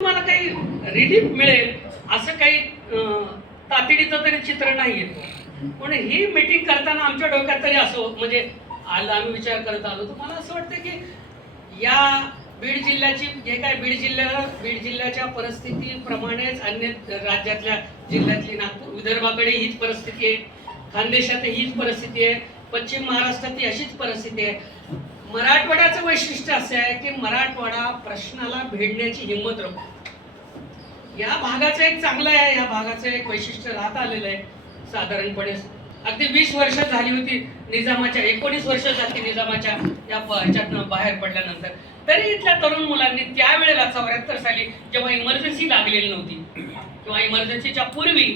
तुम्हाला काही रिलीफ मिळेल असं काही तातडीचं तरी चित्र नाही येत पण ही मीटिंग करताना आमच्या डोक्यात तरी असो म्हणजे आलं आम्ही विचार करत आलो तर मला असं वाटतं की या बीड जिल्ह्याची जे काय बीड जिल्ह्याला बीड जिल्ह्याच्या परिस्थितीप्रमाणेच अन्य राज्यातल्या जिल्ह्यातली नागपूर विदर्भाकडे हीच परिस्थिती आहे खानदेशात हीच परिस्थिती आहे पश्चिम महाराष्ट्रात अशीच परिस्थिती आहे. मराठवाड्याचं वैशिष्ट्य असं आहे की मराठवाडा प्रश्नाला भेडण्याची हिंमत राखतो या भागाचं एक चांगलं आहे या भागाचं एक वैशिष्ट्य राहत आलेलं आहे साधारणपणे. अगदी वीस वर्ष झाली होती निजामाच्या एकोणीस वर्ष झाली निजामाच्या या ह्याच्यातनं बाहेर पडल्यानंतर. तरी इथल्या तरुण मुलांनी त्यावेळेला चौऱ्याहत्तर साली जेव्हा इमर्जन्सी लागलेली नव्हती किंवा इमर्जन्सीच्या पूर्वी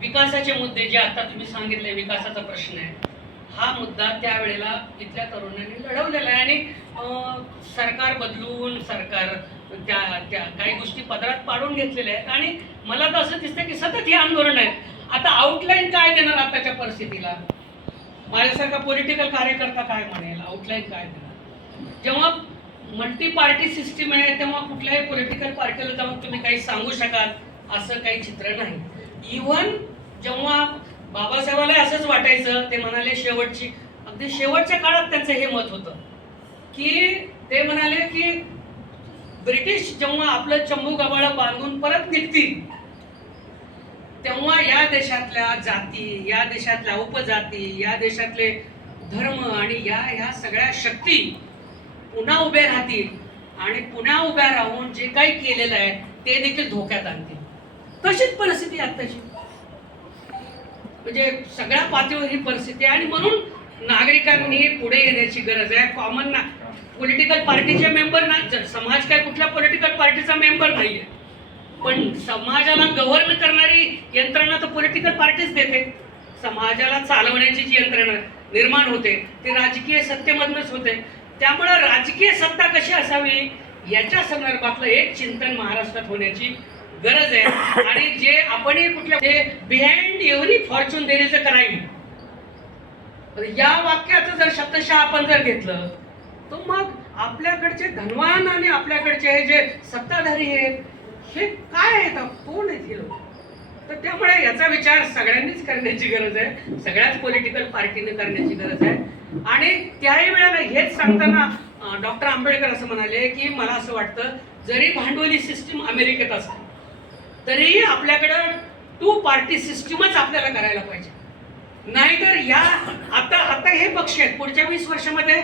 विकासाचे मुद्दे जे आता तुम्ही सांगितले विकासाचा प्रश्न आहे. हा मुद्दा त्यावेळेला इथल्या तरुणांनी लढवलेला आहे. आणि सरकार बदलून सरकार त्या त्या काही गोष्टी पदरात पाडून घेतलेल्या आहेत. आणि मला तर असं दिसतं की सतत हे आंदोलन आहे आता आउटलाईन काय देणार आताच्या परिस्थितीला? माझ्यासारखा पॉलिटिकल कार्यकर्ता काय म्हणेल? आउटलाईन काय देणार? जेव्हा मल्टी पार्टी सिस्टीम आहे तेव्हा कुठल्याही पॉलिटिकल पार्टीला जाऊन तुम्ही काही सांगू शकाल असं काही चित्र नाही. इव्हन जेव्हा बाबासाहेबाला असंच वाटायचं ते म्हणाले शेवटची. अगदी शेवटच्या काळात त्यांचं हे मत होतं. की ते म्हणाले की ब्रिटिश जेव्हा आपलं चंबू गबाळ बांधून परत निघतील तेव्हा या देशातल्या जाती या देशातल्या उपजाती या देशातले धर्म आणि या ह्या सगळ्या शक्ती पुन्हा उभे राहतील आणि पुन्हा उभ्या राहून जे काही केलेलं आहे ते देखील धोक्यात आणतील. तशीच परिस्थिती आत्ताची. म्हणजे सगळ्या पातळीवर ही परिस्थिती आहे. आणि म्हणून नागरिकांनी पुढे येण्याची गरज आहे. कॉमन ना पॉलिटिकल पार्टीचे मेंबर नाही जर समाज काय कुठल्या पॉलिटिकल पार्टीचा मेंबर नाहीये. पण समाजाला गव्हर्न करणारी यंत्रणा तर पॉलिटिकल पार्टीच देते. समाजाला चालवण्याची जी यंत्रणा निर्माण होते ती राजकीय सत्तेमधूनच होते. त्यामुळं राजकीय सत्ता कशी असावी याच्या संदर्भातलं एक चिंतन महाराष्ट्रात होण्याची गरज आहे. आणि जे आपणही कुठल्या behind every fortune there is a crime या वाक्याचं जर शब्दशः आपण जर घेतलं तर मग आपल्याकडचे धनवान आणि आपल्याकडचे हे जे सत्ताधारी आहेत हे काय आहेत? कोण आहेत हे लोक? तर त्यामुळे याचा विचार सगळ्यांनीच करण्याची गरज आहे. सगळ्याच पॉलिटिकल पार्टीने करण्याची गरज आहे. आणि त्याही वेळेला हेच सांगताना डॉक्टर आंबेडकर असं म्हणाले की मला असं वाटतं जरी भांडवली सिस्टीम अमेरिकेत असते तरीही आपल्याकडं टू पार्टी सिस्टीमच आपल्याला करायला पाहिजे. नाहीतर या आता आता हे पक्ष आहेत. पुढच्या वीस वर्षामध्ये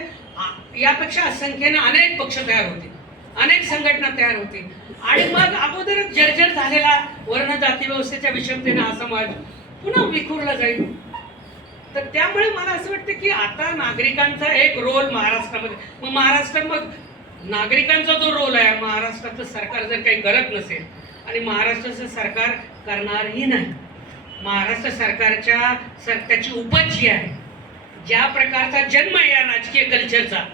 यापेक्षा असंख्येने अनेक पक्ष तयार होतील. अनेक संघटना तयार होतील. आणि मग अगोदरच जर्जर झालेला वर्ण जाती व्यवस्थेच्या विषमतेने हा समाज पुन्हा विखुरला जाईल. तर त्यामुळे मला असं वाटतं की आता नागरिकांचा एक रोल महाराष्ट्रामध्ये मग महाराष्ट्र मग नागरिकांचा जो रोल आहे महाराष्ट्राचं सरकार जर काही करत नसेल आणि महाराष्ट्राचं सरकार करणारही नाही. महाराष्ट्र सरकारच्या सर त्याची उपज जी आहे ज्या प्रकारचा जन्म आहे या राजकीय कल्चरचा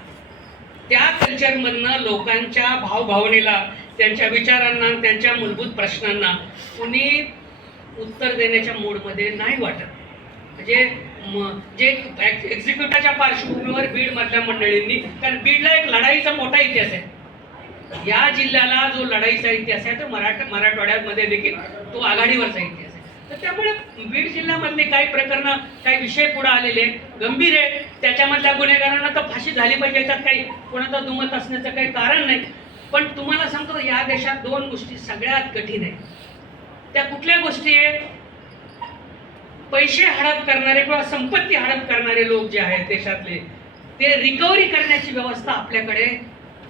त्या कल्चरमधनं लोकांच्या भावभावनेला त्यांच्या विचारांना त्यांच्या मूलभूत प्रश्नांना कुणी उत्तर देण्याच्या मूडमध्ये नाही वाटत. म्हणजे म- जे एक्झिक्युटिव्हच्या पार्श्वभूमीवर बीडमधल्या मंडळींनी कारण बीडला एक लढाईचा मोठा इतिहास आहे. या जिल्ह्याला जो लढाईचा इतिहास आहे तो मराठ मराठवाड्यामध्ये देखील तो आघाडीवरचा इतिहास आहे. तर त्यामुळे बीड जिल्ह्यामधले काही प्रकरणं काही विषय पुढे आलेले गंभीर आहे त्याच्यामधल्या गुन्हेगारांना तर फाशी झाली पाहिजे याच्यात काही कोणाचा दुमत असण्याचं काही कारण नाही. पण तुम्हाला सांगतो या देशात दोन गोष्टी सगळ्यात कठीण आहेत. त्या कुठल्या गोष्टी आहेत? पैसे हडप करणारे किंवा संपत्ती हडप करणारे लोक जे आहेत देशातले ते रिकव्हरी करण्याची व्यवस्था आपल्याकडे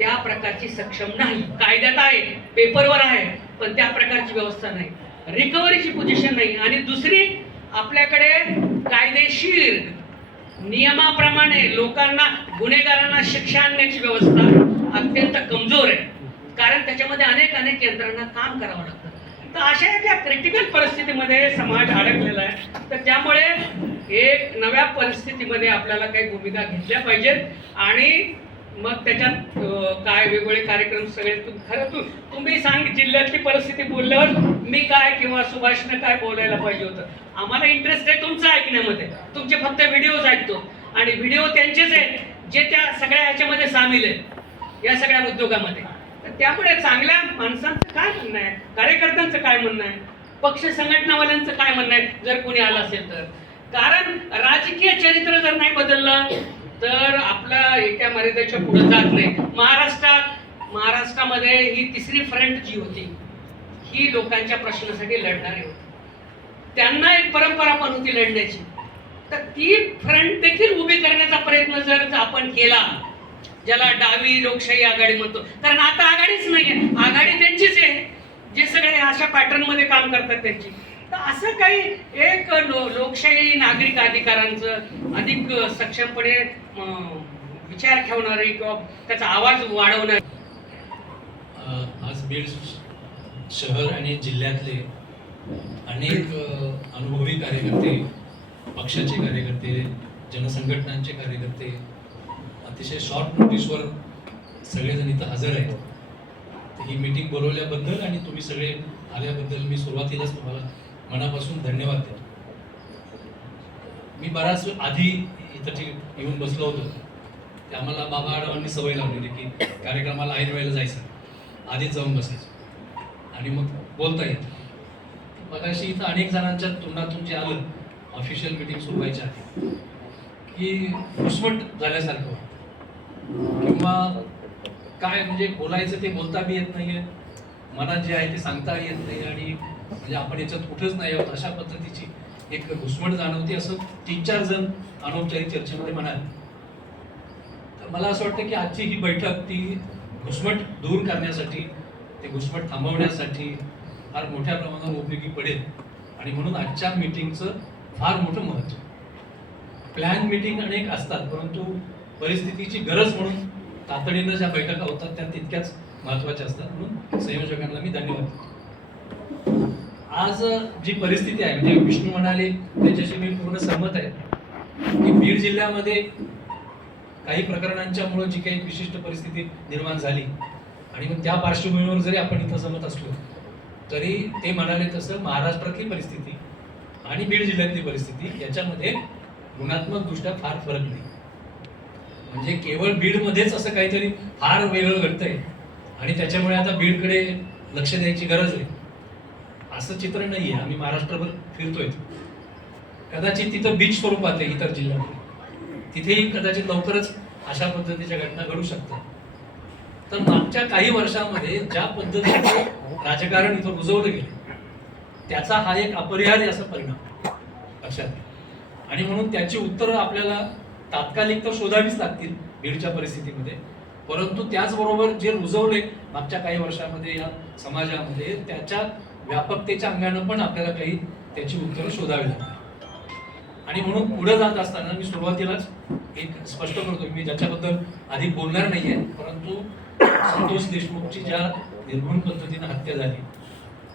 त्या प्रकारची सक्षम नाही. कायद्यात आहे पेपरवर आहे पण त्या प्रकारची व्यवस्था नाही. रिकव्हरीची पोझिशन नाही. आणि दुसरी आपल्याकडे कायदेशीर नियमाप्रमाणे लोकांना गुन्हेगारांना शिक्षा आणण्याची व्यवस्था अत्यंत कमजोर आहे. कारण त्याच्यामध्ये अनेक अनेक यंत्रणा काम करावं लागतं. तर अशा एका क्रिटिकल परिस्थितीमध्ये समाज अडकलेला आहे. तर त्यामुळे एक नव्या परिस्थितीमध्ये आपल्याला काही भूमिका घेतल्या पाहिजेत. आणि मग त्याच्यात काय वेगवेगळे कार्यक्रम सगळे खरं तू तुम्ही सांग जिल्ह्यातली परिस्थिती बोलल्यावर मी काय किंवा सुभाषनं काय बोलायला पाहिजे होतं? आम्हाला इंटरेस्ट आहे तुमचा ऐकण्यामध्ये. तुमचे फक्त व्हिडिओज ऐकतो. आणि व्हिडिओ त्यांचेच आहेत जे त्या सगळ्या ह्याच्यामध्ये सामील आहेत. या सगळ्या उद्योगामध्ये. तर त्यामुळे चांगल्या माणसांचं काय म्हणणं आहे? कार्यकर्त्यांचं काय म्हणणं आहे? पक्ष संघटनावाल्यांचं काय म्हणणं आहे? जर कोणी आलं असेल तर. कारण राजकीय चरित्र जर नाही बदललं तर आपला एका मर्यादेच्या पुढे जात नाही. महाराष्ट्रात महाराष्ट्रामध्ये ही तिसरी फ्रंट जी होती ही लोकांच्या प्रश्नासाठी लढणारी होती. त्यांना एक परंपरा पण होती लढण्याची. तर ती फ्रंट देखील उभी करण्याचा प्रयत्न जर आपण केला ज्याला डावी लोकशाही आघाडी म्हणतो कारण आता आघाडीच नाहीये. आघाडी त्यांचीच आहे जे सगळे अशा पॅटर्नमध्ये काम करतात त्यांची. तर असं काही एक लो लोकशाही नागरिक अधिकारांचं अधिक सक्षमपणे विचार ठेवणारी किंवा त्याचा आवाज वाढवणारी. आज बीड शहर आणि जिल्ह्यातले अनेक अनुभवी कार्यकर्ते पक्षाचे कार्यकर्ते जनसंघटनांचे कार्यकर्ते अतिशय शॉर्ट नोटीसवर सगळेजण इथं हजर आहेत. ही मीटिंग बोलवल्याबद्दल आणि तुम्ही सगळे आल्याबद्दल मी सुरुवातीलाच तुम्हाला मनापासून धन्यवाद देतो. मी बराच आधी इथं येऊन बसलो होतो. ते आम्हाला बाबा आडवांनी सवय लावलेली की कार्यक्रमाला ऐन वेळेला जायचं. आधीच जाऊन बसायचं. आणि मग बोलता येत. मग अशी इथं अनेक जणांच्या तोंडातून जे आलं ऑफिशियल मिटिंग सुरू व्हायच्या आधी की घुसमट झाल्यासारखं किंवा काय म्हणजे बोलायचं ते बोलता बी येत आहे मनात जे आहे ते सांगता येत नाही आणि म्हणजे आपण याच्यात कुठंच नाही आहोत अशा पद्धतीची एक घुसमट जाणवते असं तीन चार जण अनौपचारिक चर्चेमध्ये म्हणाले. तर मला असं वाटतं की आजची ही बैठक ती घुसमट दूर करण्यासाठी ते घुसमट थांबवण्यासाठी फार मोठ्या प्रमाणावर उपयोगी पडेल. आणि म्हणून आजच्या मीटिंगचं फार मोठं महत्त्व प्लॅन मीटिंग अनेक असतात परंतु परिस्थितीची गरज म्हणून तातडीनं ज्या बैठका होतात त्या तितक्याच महत्त्वाच्या असतात. म्हणून संयोजकांना मी धन्यवाद आज जी परिस्थिती आहे म्हणजे विष्णू म्हणाले त्याच्याशी मी पूर्ण सहमत आहे की बीड जिल्ह्यामध्ये काही प्रकरणांच्यामुळे जी काही विशिष्ट परिस्थिती निर्माण झाली आणि मग त्या पार्श्वभूमीवर जरी आपण इथं सहमत असलो तरी ते म्हणाले तसं महाराष्ट्रातली परिस्थिती आणि बीड जिल्ह्यातली परिस्थिती याच्यामध्ये गुणात्मकदृष्ट्या फार फरक नाही. म्हणजे केवळ बीडमध्येच असं काहीतरी फार वेगळं घडतंय आणि त्याच्यामुळे आता बीडकडे लक्ष द्यायची गरज आहे. असं चित्र नाहीये. आम्ही महाराष्ट्रभर फिरतोय. कदाचित तिथं बीच स्वरूपात आहे इतर जिल्ह्यामध्ये. तिथेही कदाचित लवकरच अशा पद्धतीच्या घटना घडू शकतात. तर मागच्या काही वर्षामध्ये ज्या पद्धतीचं राजकारण इथं रुजवलं गेलं त्याचा हा एक अपरिहार्य असा परिणाम लक्षात आणि म्हणून त्याची उत्तरं आपल्याला तात्कालिक तर शोधावीच लागतील बीडच्या परिस्थितीमध्ये. परंतु त्याचबरोबर जे रुजवले मागच्या काही वर्षामध्ये या समाजामध्ये त्याच्या व्यापकतेच्या अंगानं पण आपल्याला काही त्याची उत्तरं शोधावी लागतात. आणि म्हणून पुढे जात असताना मी सुरुवातीलाच एक स्पष्ट करतो मी ज्याच्याबद्दल अधिक बोलणार नाहीये परंतु संतोष देशमुखची ज्या निर्घुण पद्धतीनं हत्या झाली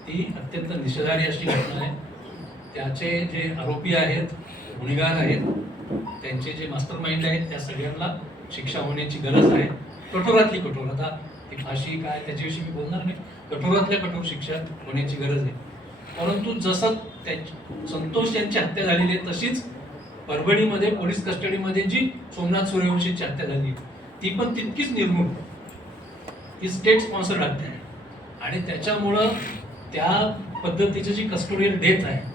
ती अत्यंत निषेधारी अशी घटना आहे. त्याचे जे आरोपी आहेत गुन्हेगार आहेत त्यांचे जे मास्टर माइंड आहेत त्या सगळ्यांना शिक्षा होण्याची गरज आहे. कठोरातली कठोर. आता ती फाशी काय त्याच्याविषयी मी बोलणार नाही. कठोरातल्या कठोर शिक्षा होण्याची गरज आहे. परंतु जसं त्यांची संतोष यांची हत्या झालेली आहे तशीच परभणीमध्ये पोलीस कस्टडीमध्ये जी सोमनाथ सूर्यवंशीची हत्या झाली ती पण तितकीच निर्मूळ ही स्टेट स्पॉन्सर्ड हत्या आहे. आणि त्याच्यामुळं त्या पद्धतीची जी कस्टोडियल डेथ आहे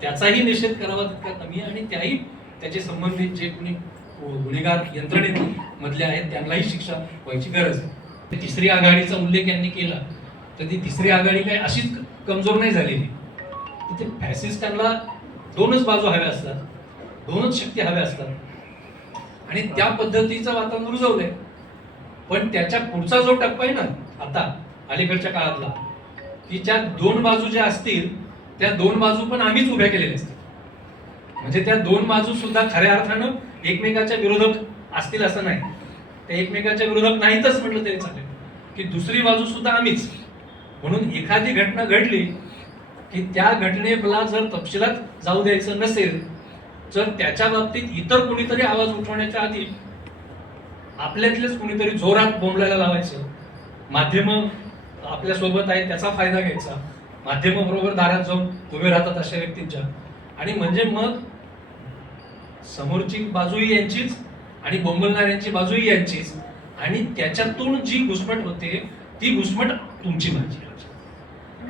त्याचाही निषेध करावा तितका कमी आहे आणि त्याही त्याचे संबंधित जे कोणी गुन्हेगार यंत्रणेमधले आहेत त्यांनाही शिक्षा व्हायची गरज आहे. तिसरी आघाडीचा उल्लेख यांनी केला. तर ती तिसरी आघाडी काय अशीच कमजोर नाही झालेली. तिथे फॅसिस्टांना दोनच बाजू हव्या असतात. दोनच शक्ती हव्या असतात. आणि त्या पद्धतीचं वातावरण रुजवलंय. पण त्याच्या पुढचा जो टप्पा आहे ना आता अलीकडच्या काळातला की ज्या दोन बाजू ज्या असतील त्या दोन बाजू पण आम्हीच उभ्या केलेल्या असतील म्हणजे त्या दोन बाजू सुद्धा खऱ्या अर्थानं एकमेकाच्या विरोधक असतील असं नाही. त्या एकमेकाच्या विरोधक नाहीतच म्हटलं तरी चालेल. की दुसरी बाजू सुद्धा आम्हीच. म्हणून एखादी घटना घडली की त्या घटनेला जर तपशिलात जाऊ द्यायचं नसेल तर त्याच्या बाबतीत इतर कुणीतरी आवाज उठवण्याच्या आधी आपल्यातलेच कुणीतरी जोरात बोंबलायला लावायचं. माध्यम आपल्यासोबत त्याचा फायदा घ्यायचा. माध्यमाबरोबर दारात जाऊन उभे राहतात अशा व्यक्तींच्या. आणि म्हणजे मग समोरची बाजूही यांचीच आणि बोंबलणाऱ्यांची बाजूही यांचीच. आणि त्याच्यातून जी घुसमट होते ती घुसमट तुमची माझी.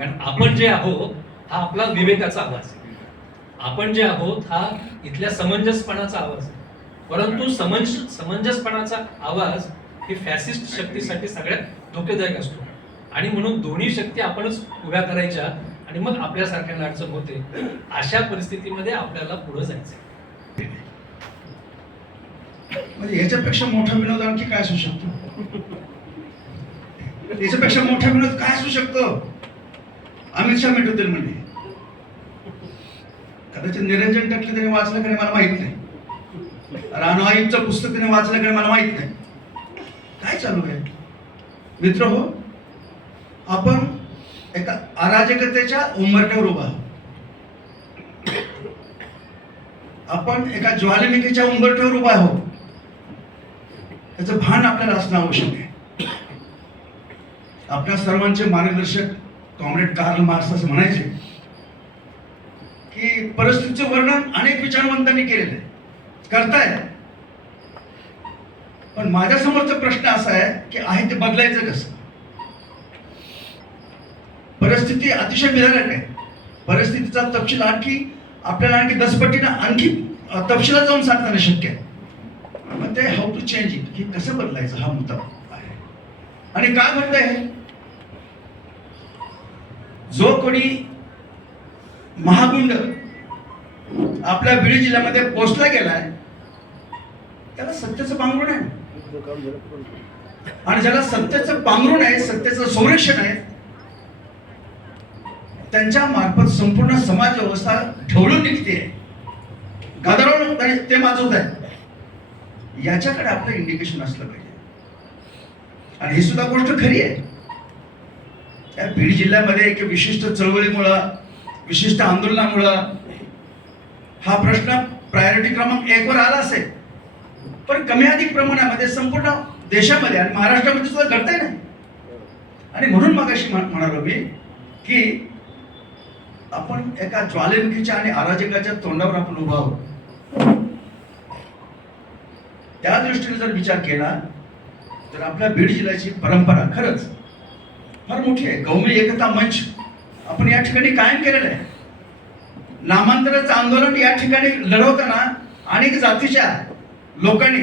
कारण आपण जे आहोत हा आपला विवेकाचा आवाज आहे. आपण जे आहोत हा इथल्या समंजसपणाचा आवाज आहे. परंतु समंज समंजसपणाचा आवाज हे फॅसिस्ट शक्तीसाठी सगळ्यात धोकेदायक असतो. आणि म्हणून दोन्ही शक्ती आपणच उभ्या करायच्या आणि मग आपल्यासारख्यांना अडचण होते. अशा परिस्थितीमध्ये आपल्याला पुढे जायचं म्हणजे याच्यापेक्षा मोठा विनोद आणखी काय असू शकतो? याच्यापेक्षा मोठा विनोद काय असू शकतो? अमित शहा मिटवतील म्हणजे कदाचित निरंजन टकले त्याने वाचलं कडे मला माहीत नाही. राणू पुस्तक त्याने वाचलं कडे मला माहीत नाही. काय चालू आहे? मित्र हो आपण एका अराजकतेच्या उंबरठ्यावर उभा आहोत. आपण एका ज्वालामुखीच्या उंबरठ्यावर उभा आहोत. त्याचं भान आपल्याला असणं आवश्यक आहे. आपल्या सर्वांचे मार्गदर्शक कॉम्रेड कार्ल मार्क्स असं म्हणायचे की परिस्थितीचं वर्णन अनेक विचारवंतांनी केलेलं आहे. करताय. पण माझ्या समोरचा प्रश्न असा आहे की आहे ते बदलायचं कसं? परिस्थिती अतिशय विधारक आहे. परिस्थितीचा तपशील आणखी आपल्याला आणखी दसपटीनं आणखी तपशिलात जाऊन सांगताना शक्य आहे. मग ते हाऊ टू चेंज इट हे कसं बदलायचं हा मुद्दा आहे. आणि का घडतंय जो कोणी महागुंड आपल्या बीड जिल्ह्यामध्ये पोचला गेलाय. त्याला सत्तेचं पांघरुण आहे. आणि ज्याला सत्तेचं पांघरुण आहे सत्तेचं संरक्षण आहे त्यांच्या मार्फत संपूर्ण समाज व्यवस्था ढवळून निघते. गदारोळ म्हणजे ते माजवत आहे याच्याकडे आपलं इंडिकेशन असलं पाहिजे. आणि ही सुद्धा गोष्ट खरी आहे. त्या बीड जिल्ह्यामध्ये एक विशिष्ट चळवळीमुळं विशिष्ट आंदोलनामुळं हा प्रश्न प्रायोरिटी क्रमांक एक वर आला असेल. पण कमी अधिक प्रमाणामध्ये संपूर्ण देशामध्ये आणि महाराष्ट्रामध्ये सुद्धा घडतंय नाही आणि म्हणून मग अशी म्हणालो मी की आपण एका ज्वालामुखीच्या आणि अराजकाच्या तोंडावर आपण उभा आहोत. त्या दृष्टीने जर विचार केला तर आपल्या बीड जिल्ह्याची परंपरा खरंच फार मोठी आहे. गौमी एकता मंच. आपण या ठिकाणी कायम केलेलं आहे. नामांतराचं आंदोलन या ठिकाणी लढवताना अनेक जातीच्या लोकांनी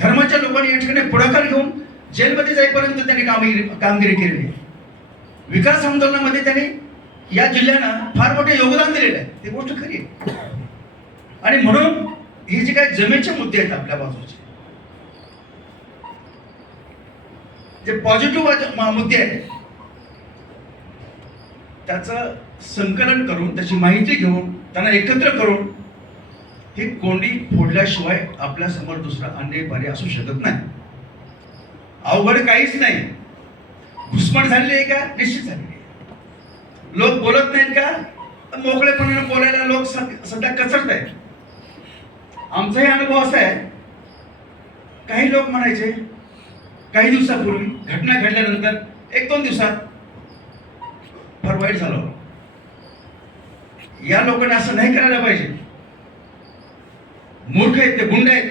धर्माच्या लोकांनी या ठिकाणी पुढाकार घेऊन जेलमध्ये जाईपर्यंत त्यांनी कामगिरी कामगिरी केलेली आहे. विकास आंदोलनामध्ये त्यांनी या जिल्ह्यानं फार मोठे योगदान दिलेलं आहे. ती गोष्ट खरी आहे. आणि म्हणून हे जे काही जमेचे मुद्दे आहेत आपल्या बाजूचे जे पॉझिटिव्ह मुद्दे आहेत त्याचं संकलन करून त्याची माहिती घेऊन त्यांना एकत्र करून ही कोंडी फोडल्याशिवाय आपल्यासमोर दुसरा अन्य पर्याय असू शकत नाही. अवघड काहीच नाही. घुसमट झालेली आहे का? निश्चित झालेली आहे. लोक बोलत नाहीत का? मोकळेपणाने बोलायला लोक सध्या कचरत आहेत. आमचाही अनुभव असा आहे. काही लोक म्हणायचे काही दिवसापूर्वी घटना घडल्यानंतर एक दोन दिवसात फार वाईट झालं. या लोकांनी असं नाही करायला पाहिजे. मूर्ख आहेत ते गुंड आहेत.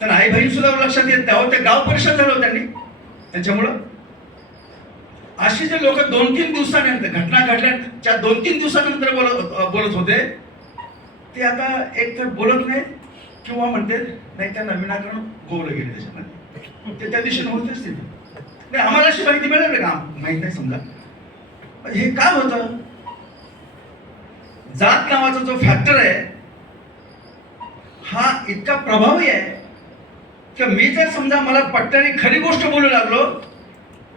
तर आई बहीण सुद्धा लक्षात येत त्यावर ते गाव परिषद झालं त्यांनी. त्याच्यामुळं असे जे लोक दोन तीन दिवसानंतर घटना घडल्याच्या दोन तीन दिवसानंतर बोलत बोलत होते ते आता एक तर बोलत नाही किंवा म्हणते नाही त्यांना विनाकारण गोवलं गेले त्याच्यामध्ये. ते त्या दिवशी होतेच तिथे नाही आम्हाला अशी माहिती मिळाली का? माहीत नाही समजा. हे काय होतं जात नावाचा जो फॅक्टर आहे हा इतका प्रभावी आहे की मी जर समजा मला पट्ट्याने खरी गोष्ट बोलू लागलो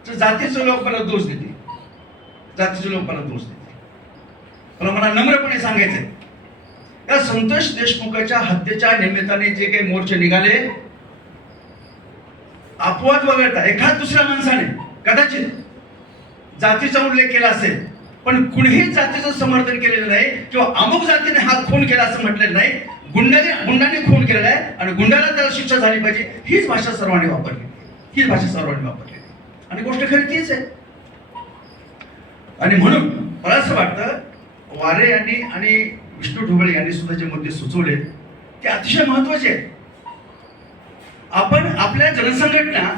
तर जातीचे लोक मला दोष देते जातीचे लोक मला दोष देते मला मला नम्रपणे सांगायचंय. या संतोष देशमुखाच्या हत्येच्या निमित्ताने जे काही मोर्चे निघाले अपवाद वगळता एखाद दुसऱ्या माणसाने कदाचित जातीचा उल्लेख केला असेल पण कुणीही जातीचं समर्थन केलेलं नाही किंवा अमुक जातीने हा खून केला असं म्हटलेलं नाही. गुंडाने गुंडाने खून केलेला आहे आणि गुंडाला त्याला शिक्षा झाली पाहिजे हीच भाषा सर्वांनी वापरली. हीच भाषा सर्वांनी वापरली. आणि गोष्ट खरी तीच आहे. आणि म्हणून मला असं वाटतं वारे यांनी आणि विष्णू ढोबळे यांनी सुद्धा जे मुद्दे सुचवले ते अतिशय महत्त्वाचे आहेत. आपण आपल्या जनसंघटना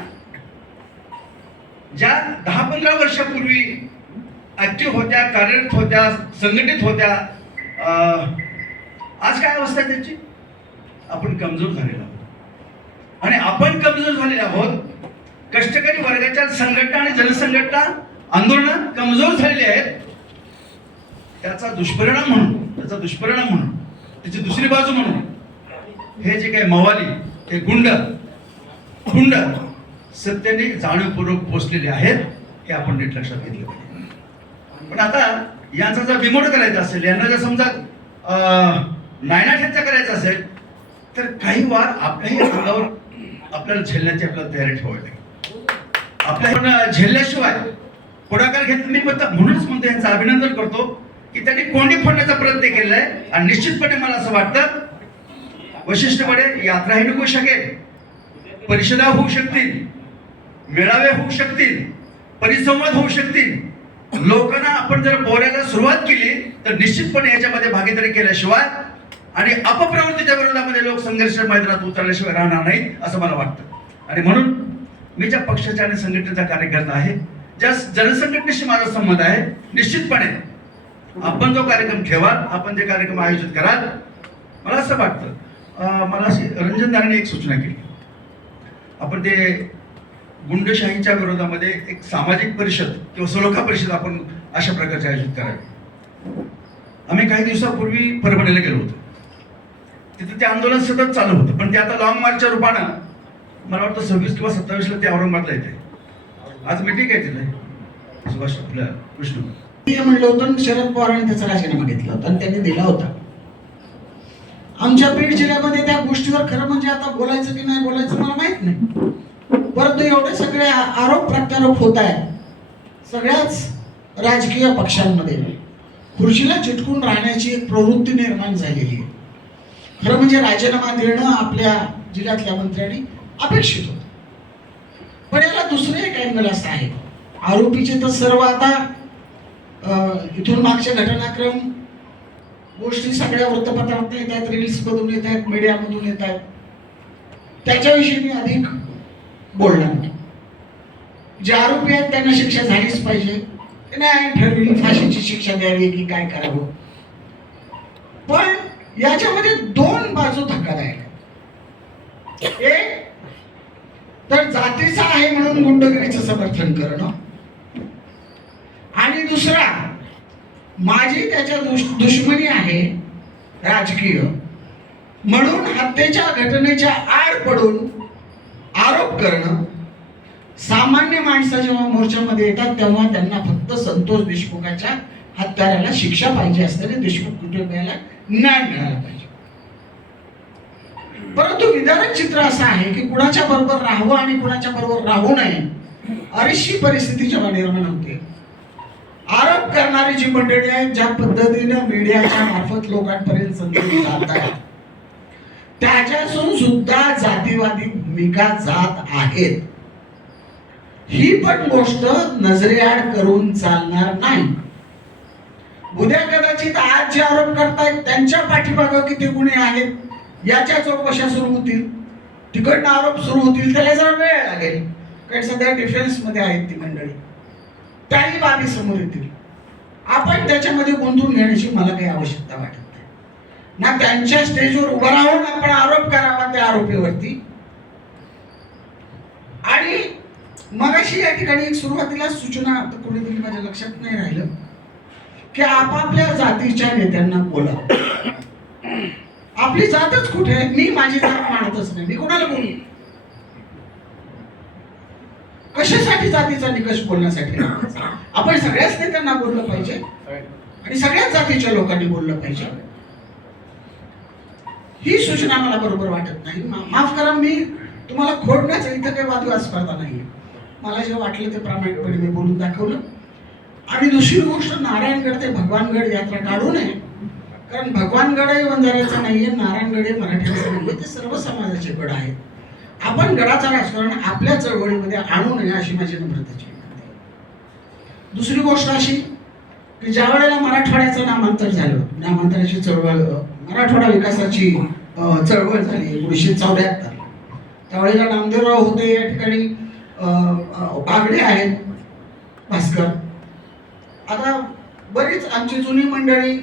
ज्या दहा पंधरा वर्षापूर्वी ऍक्टिव्ह होत्या कार्यरत होत्या संघटित होत्या आज काय अवस्था आहे आपण कमजोर झालेलो आहोत. आणि आपण कमजोर झालेले आहोत कष्टकरी वर्गाच्या संघटना आणि जनसंघटना आंदोलन कमजोर झालेली आहेत. त्याचा दुष्परिणाम म्हणून त्याचा दुष्परिणाम म्हणून त्याची दुसरी बाजू म्हणून हे जे काही मवाली हे गुंड गुंड सत्याने जाणीवपूर्वक पोचलेले आहेत हे आपण नीट लक्षात घेतलं पाहिजे. पण आता यांचा जर विमोड करायचा असेल यांना जर समजा अं, नायनाठ्यांचा करायचा असेल तर काही वार आपल्याही अंगावर आपल्याला झेलण्याची आपल्याला तयारी ठेवायला लागेल. आपल्या पण झेलल्याशिवाय पुढाकार घेतला मी म्हणतात म्हणूनच म्हणतो यांचं अभिनंदन करतो की त्यांनी कोंडी फोडण्याचा प्रयत्न केलाय आणि निश्चितपणे मला असं वाटतं वैशिष्ट्यपणे यात्राही निघू शकेल परिषदा होऊ शकतील मेळावे होऊ शकतील परिसंवाद होऊ शकतील. लोकांना आपण जर बोलायला सुरुवात केली तर निश्चितपणे याच्यामध्ये भागीदारी केल्याशिवाय आणि अपप्रवृत्तीच्या विरोधामध्ये लोक संघर्ष मैदानात उतरल्याशिवाय राहणार नाही असं मला वाटतं. आणि म्हणून मी ज्या पक्षाच्या आणि संघटनेचा कार्यकर्ता आहे ज्या जनसंघटनेशी माझा संबंध आहे निश्चितपणे आपण जो कार्यक्रम ठेवाल आपण जे कार्यक्रम आयोजित कराल मला असं वाटतं. मला अशी रंजनदाराने एक सूचना केली. आपण ते गुंडशाहीच्या विरोधामध्ये एक सामाजिक परिषद किंवा सलोखा परिषद आपण अशा प्रकारचे आयोजित करावी. आम्ही काही दिवसापूर्वी परभणीला गेलो होतो. तिथे ते आंदोलन सतत चालू होतं. पण ते आता लॉंग मार्चच्या रूपानं मला वाटतं सव्वीस किंवा सत्तावीसला ते औरंगाबादला येते आज मिटिंग आहे तिथे. सुभाष आपल्या विष्णू म्हणलं होतं शरद पवारांनी त्याचा राजीनामा घेतला होता आणि त्यांनी दिला होता. आमच्या बीड जिल्ह्यामध्ये त्या गोष्टीवर खरं म्हणजे आता बोलायचं की नाही बोलायचं मला माहीत नाही. परंतु एवढे सगळे आरोप प्रत्यारोप होत आहेत. सगळ्याच राजकीय पक्षांमध्ये. खुर्चीला चिटकून राहण्याची एक प्रवृत्ती निर्माण झालेली आहे. खरं म्हणजे राजीनामा देणं आपल्या जिल्ह्यातल्या मंत्र्यांनी अपेक्षित होतं. पण याला दुसरं एक अँगल असं आहे. आरोपीचे तर सर्व आता इथून मागचे घटनाक्रम गोष्टी सगळ्या वृत्तपत्रात येत आहेत रील्समधून येत आहेत मीडियामधून येत आहेत. त्याच्याविषयी मी अधिक बोलणार नाही. जे आरोपी आहेत त्यांना शिक्षा झालीच पाहिजे. नाही ठरविली फाशीची शिक्षा द्यावी की काय करावं. पण याच्यामध्ये दोन बाजू धक्कादायक एक तर जातीचा आहे म्हणून गुंडगिरीचं समर्थन करणं. आणि दुसरा माझी त्याच्या दुश- दुश्मनी आहे राजकीय. म्हणून हत्येच्या घटनेच्या आड पडून करणं. सामान्य माणसं जेव्हा मोर्चामध्ये येतात तेव्हा त्यांना फक्त संतोष देशमुखाच्या हत्याराला शिक्षा पाहिजे असताना देशमुख कुटुंबियाला न्याय मिळाला पाहिजे. परंतु विदारक चित्र असं आहे की कुणाच्या बरोबर राहावं आणि कुणाच्या बरोबर राहू नये अशी परिस्थिती जेव्हा निर्माण होते. आरोप करणारी जी मंडळी आहेत ज्या पद्धतीनं मीडियाच्या मार्फत लोकांपर्यंत संदेश जात आहेत त्याच्यातून सुद्धा जातीवादी भूमिका जात आहेत. ही पण गोष्ट नजरेआड करून चालणार नाही. उद्या कदाचित आज जे आरोप करतायत त्यांच्या पाठीमागं किती गुन्हे आहेत याच्या चौकशा सुरू होतील. तिकडनं आरोप सुरू होतील त्याला जरा वेळ लागेल. कारण सध्या डिफेन्समध्ये आहेत ती मंडळी. त्याही बाबी समोर येतील. आपण त्याच्यामध्ये गुंतून घेण्याची मला काही आवश्यकता वाटत नाही. ना त्यांच्या स्टेजवर उभं राहून आपण आरोप करावा त्या आरोपीवरती आणि मगाशी या ठिकाणी एक सुरुवातीला सूचना आता दिली माझ्या लक्षात नाही राहिलं की आपापल्या जातीच्या नेत्यांना बोला आपली जातच कुठे आहे? मी माझी जात मानतच नाही. मी कोणाला बोलू? कशासाठी जातीचा निकष बोलण्यासाठी? आपण सगळ्याच नेत्यांना बोललं पाहिजे आणि सगळ्याच जातीच्या लोकांनी बोललं पाहिजे. ही सूचना मला बरोबर वाटत नाही. माफ करा मी तुम्हाला खोडण्याचं इथं काही वादविवाद स्पर्धा नाहीये. मला जे वाटलं ते प्रामाणिकपणे मी बोलून दाखवलं. आणि दुसरी गोष्ट नारायणगड ते भगवानगड यात्रा काढू नये. कारण भगवानगडही बंजाऱ्याचा नाहीये नारायणगड हे मराठ्यांचं नाहीये ते सर्व समाजाचे गड आहेत. आपण गडाचा राजकारण आपल्या चळवळीमध्ये आणू नये अशी माझी नम्रताची विनंती दुसरी गोष्ट अशी की ज्या वेळेला मराठवाड्याचं नामांतर झालं नामांतराची चळवळ मराठवाडा विकासाची चळवळ झाली एकोणीसशे चौऱ्याहत्तर त्यावेळेला नामदेवराव होते या ठिकाणी बागडे आहेत भास्कर. आता बरीच आमची जुनी मंडळी